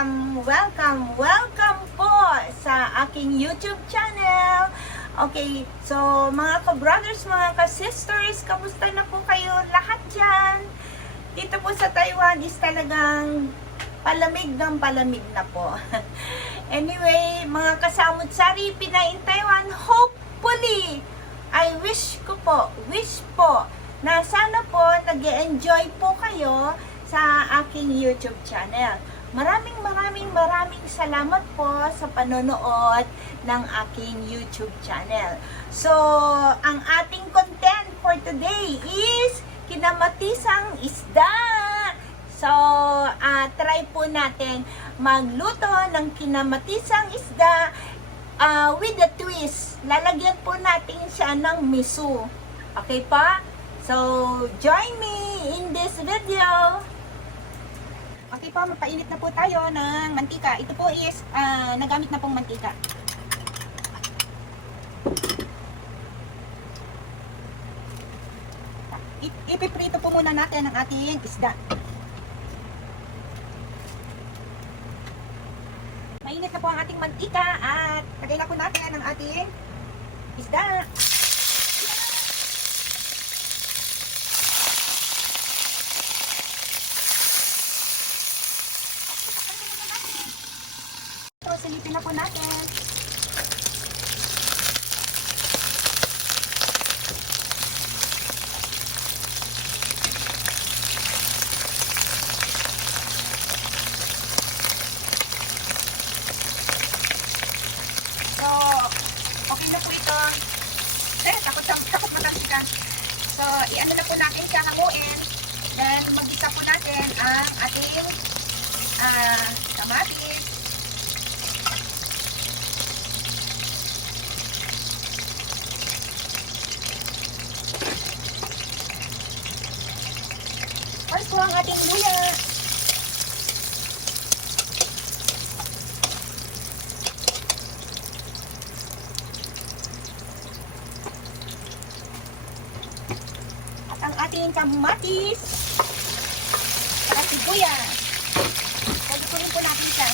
welcome po sa aking YouTube channel. Okay, so mga ka-brothers, mga ka-sisters, kamusta na po kayo lahat dyan? Dito po sa Taiwan is talagang palamig ng palamig na po. Anyway, mga kasamut-sari, Pinay in Taiwan, hopefully, wish po, na sana po nag-enjoy po kayo sa aking YouTube channel. Maraming salamat po sa panonood ng aking YouTube channel. So, ang ating content for today is kinamatisang isda. So, try po natin magluto ng kinamatisang isda with a twist. Lalagyan po natin siya ng miso. Okay pa? So, join me in this video. Okay po, magpainit na po tayo ng mantika. Ito po is nagamit na pong mantika. Ipiprito po muna natin ang ating isda. Mainit na po ang ating mantika at lagay na po natin ang ating isda. Silipin na po natin. So, okay na po ito. Takot matangka. So, i-ano na po natin siya, hanguin. Then, mag-isa po natin ang ating kamatis. First po ang ating luya. At ang ating kamatis. At sibuyas. Pagkukunin po natin siya.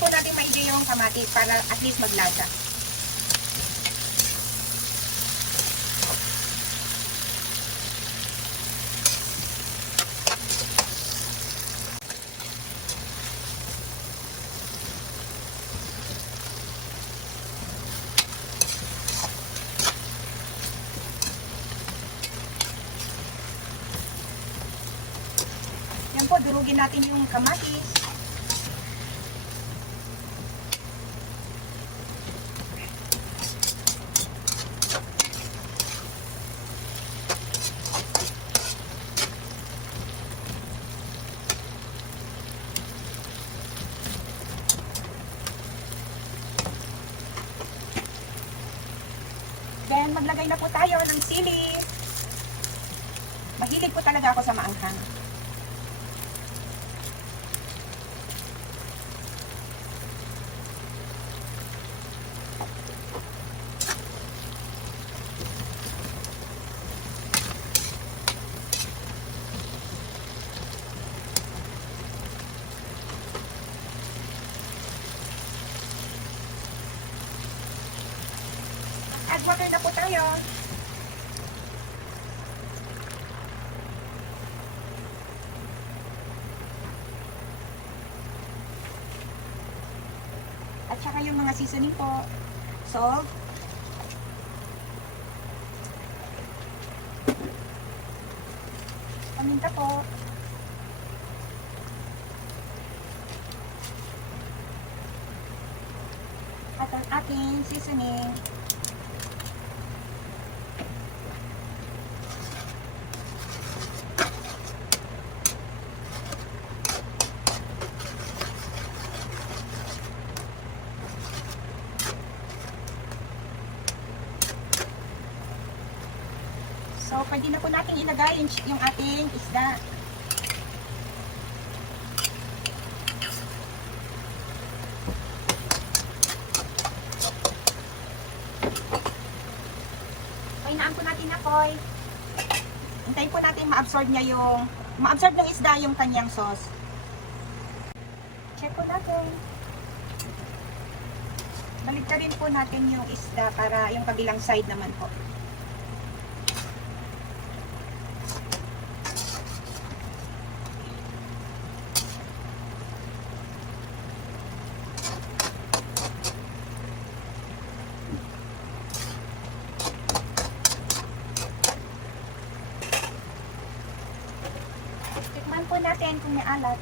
Po natin maigi yung kamatis para at least maglasa. Yan po, durugin natin yung kamatis. Then, maglagay na po tayo ng sili. Mahilig po talaga ako sa maanghang. Add water na po tayo. At saka yung mga seasoning po. Salt. Paminta po. At ang ating seasoning. So, pwede na po natin ilagay yung ating isda. Painaan po natin na Koy. Hintayin po natin ma-absorb ng isda yung kanyang sauce. Check po natin. Baligtarin po natin yung isda para yung kabilang side naman po. Tikman po natin kung may alat.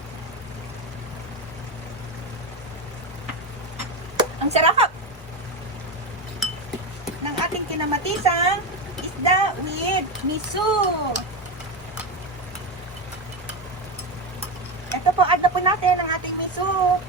Ang sarap ng ating kinamatisang isda with miso. Ito po, add na po natin ang ating miso.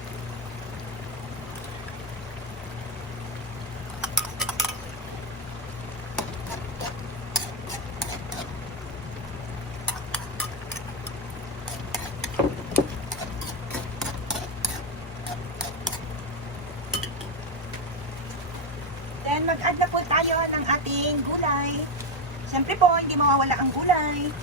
Then, mag-add na po tayo ng ating gulay. Siyempre po, hindi mawawala ang gulay.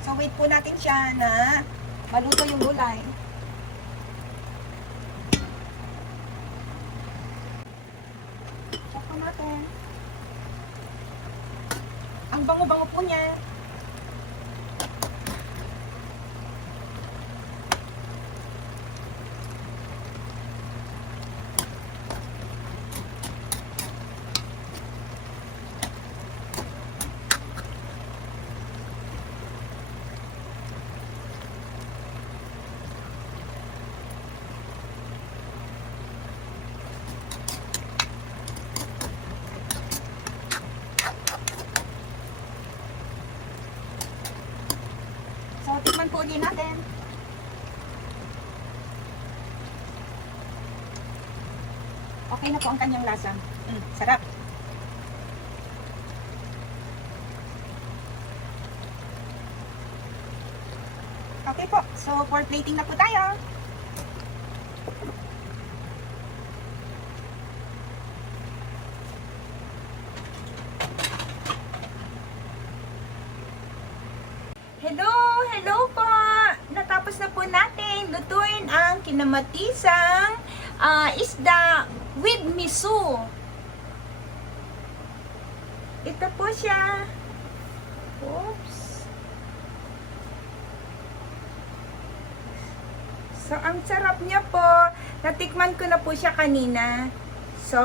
So, wait po natin siya na maluto yung gulay. Check po natin. Ang bango-bango po niya. So, tikman po ulit natin. Okay na po ang kanyang lasa. Sarap. Okay po. So, for plating na po tayo. Hello po! Natapos na po natin lutuin ang kinamatisang isda with miso. Ito po siya. Oops. So, ang sarap niya po. Natikman ko na po siya kanina. So,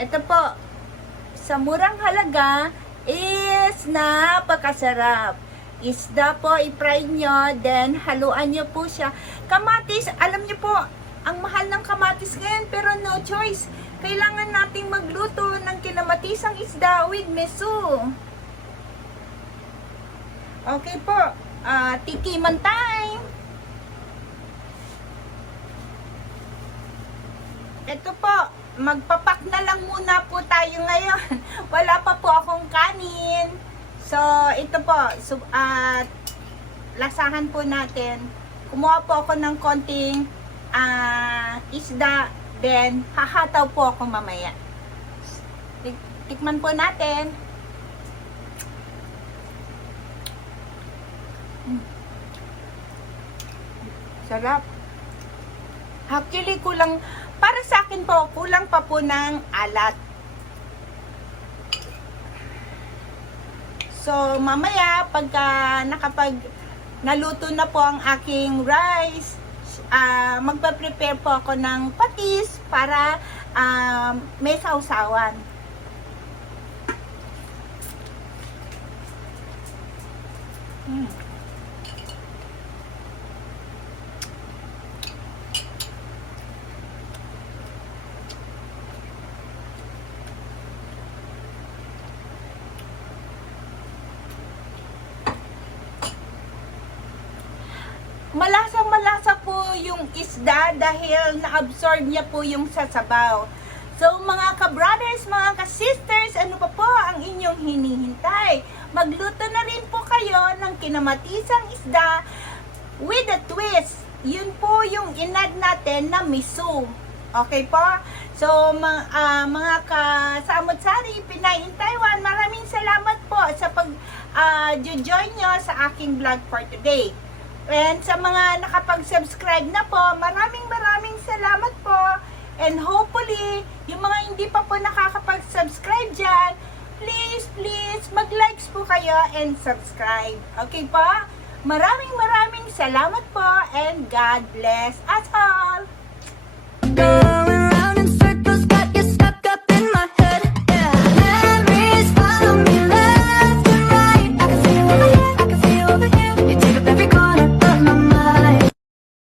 ito po. Sa murang halaga, is napakasarap. Isda po, i-fry nyo, then haluan nyo po siya. Kamatis, alam nyo po, ang mahal ng kamatis ngayon, pero no choice. Kailangan nating magluto ng kinamatisang isda with miso. Okay po, tikiman time. Ito po, magpapak na lang muna po tayo ngayon. Wala pa po akong kanin. So, ito po, lasahan po natin. Kumuha po ako ng konting isda, then hahataw po ako mamaya. Tikman po natin. Sarap. Actually, para sa akin po, kulang pa po ng alat. So, mamaya, pagka naluto na po ang aking rice, magpa-prepare po ako ng patis para may sausawan. Mm. Malasang-malasa po yung isda dahil na-absorb niya po yung sasabaw. So mga ka-brothers, mga ka-sisters, ano pa po ang inyong hinihintay? Magluto na rin po kayo ng kinamatisang isda with a twist. Yun po yung inad natin na miso. Okay po? So mga kasamot-sari, Pinay in Taiwan, maraming salamat po sa pag-join nyo sa aking vlog for today. And sa mga nakapag-subscribe na po, maraming salamat po. And hopefully, yung mga hindi pa po nakakapag-subscribe dyan, please, mag-likes po kayo and subscribe. Okay po? Maraming salamat po and God bless us all.